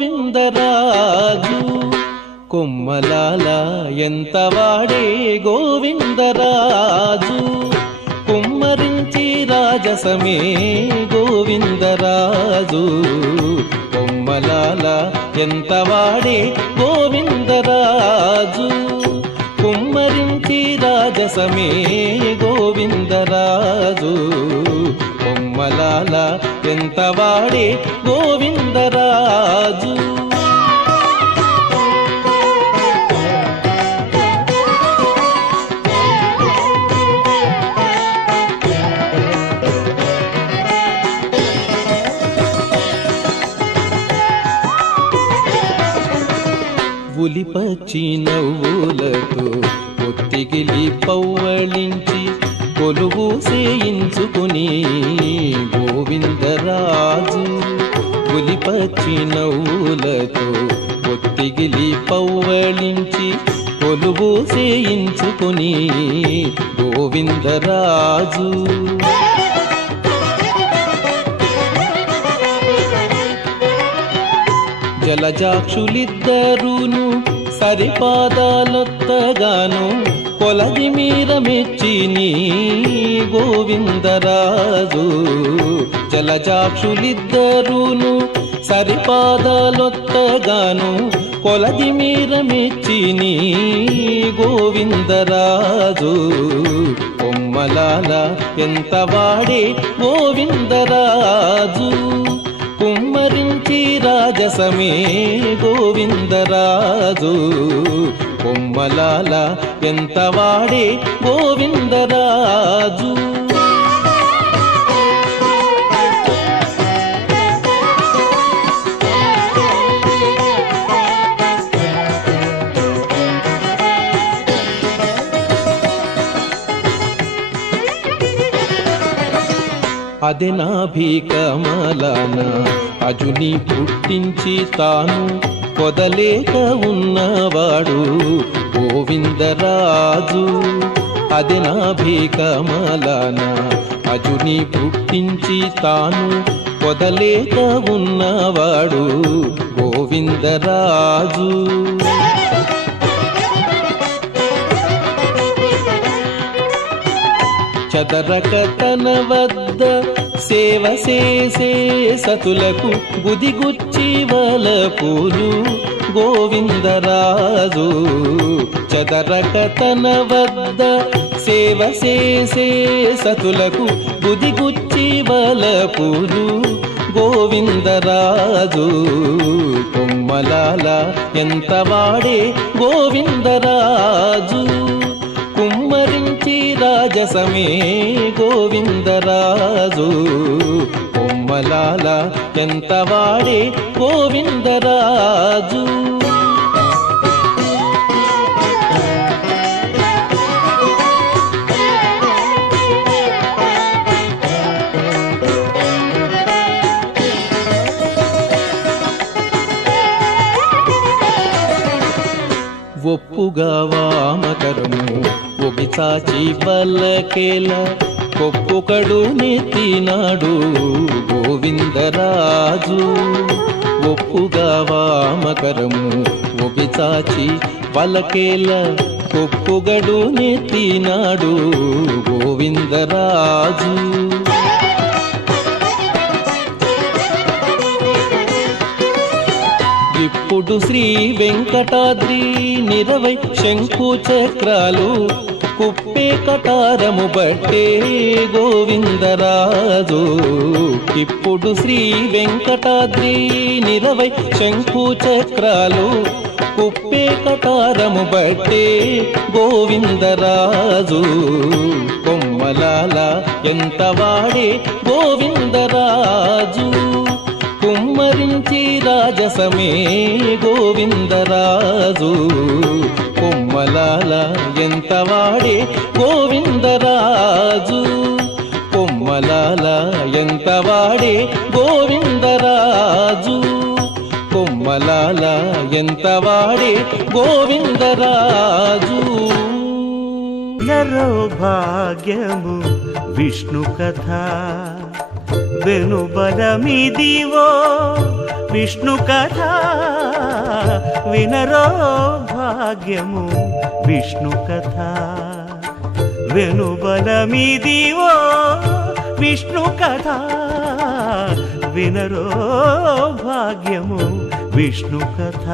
గోవిందరాజు కొమ్మలాల ఎంత వాడే గోవిందరాజు కుమ్మరించి రాజసమే గోవిందరాజు కొమ్మలాల ఎంత వాడే గోవిందరాజు కుమ్మరించి రాజసమే గోవిందరాజు కొమ్మలాల ఎంత వాడే గోవిందరాజు ఉలిపచ్చి నవ్వులతో ఒత్తిగిలి పవ్వళించి కొలువు చేయించుకుని గోవిందరాజు ఉలిపచ్చి నవ్వులతో ఒత్తిగిలి పవ్వళించి కొలువు చేయించుకుని గోవిందరాజు జలజాక్షులిద్దరును సరిపాదాలొత్తగాను కొలది మీర మెచ్చిని గోవిందరాజు జలజాక్షులిద్దరును సరిపాదాలొత్తగాను కొలది మీర మెచ్చిని గోవిందరాజు కొమ్మలాల ఎంత వాడే గోవిందరాజు కుమ్మరించి రాజసమే గోవిందరాజు కొమ్మలాల ఎంత వాడే గోవిందరాజు అదే నాభికమలాన అజుని పుట్టించి తాను పొదలేక ఉన్నవాడు గోవిందరాజు అదే నాభికమలాన అజుని పుట్టించి తాను పొదలేక ఉన్నవాడు గోవిందరాజు చదరక తన వద్ద సేవ చేసే సతులకు గుదిగుచ్చి వలపులు గోవిందరాజు చదరక తన వద్ద సేవ చేసే సతులకు గుదిగుచ్చి వలపులు గోవిందరాజు కొమ్మలాల ఎంత వాడే గోవిందరాజు కుమ్మరించి రాజసమే గోవిందరాజు కొమ్మలాల ఎంత వాడే గోవిందరాజు ఒప్పుగా వామకరము ఒగిచాచి వల్లకేల ఒప్పుకడు నెత్తినాడు గోవిందరాజు ఒప్పుగా వామకరము ఒగిచాచి వల్లకేల ఒప్పుగడు నెత్తినాడు గోవిందరాజు ఇప్పుడు శ్రీ వెంకటాద్రి 20 శంకు చక్రాలు కుప్పే కటారము బట్టే గోవిందరాజు ఇప్పుడు శ్రీ వెంకటాద్రి 20 శంకు చక్రాలు కుప్పే కటారము బట్టే గోవిందరాజు కొమ్మలాల ఎంత వాడే గోవిందరాజు కుమ్మరించి రాజసమే గోవిందరాజు కొమ్మలాల ఎంత వాడే గోవిందరాజు కొమ్మలాల ఎంత వాడే గోవిందరాజు కొమ్మలాల ఎంత వాడే గోవిందరాజు నరో భాగ్యము విష్ణు కథ వెనుబలమిదివో విష్ణు కథ వినరో భాగ్యము విష్ణు కథ వెనుబలమిదివో విష్ణు కథ వినరో భాగ్యము విష్ణు కథ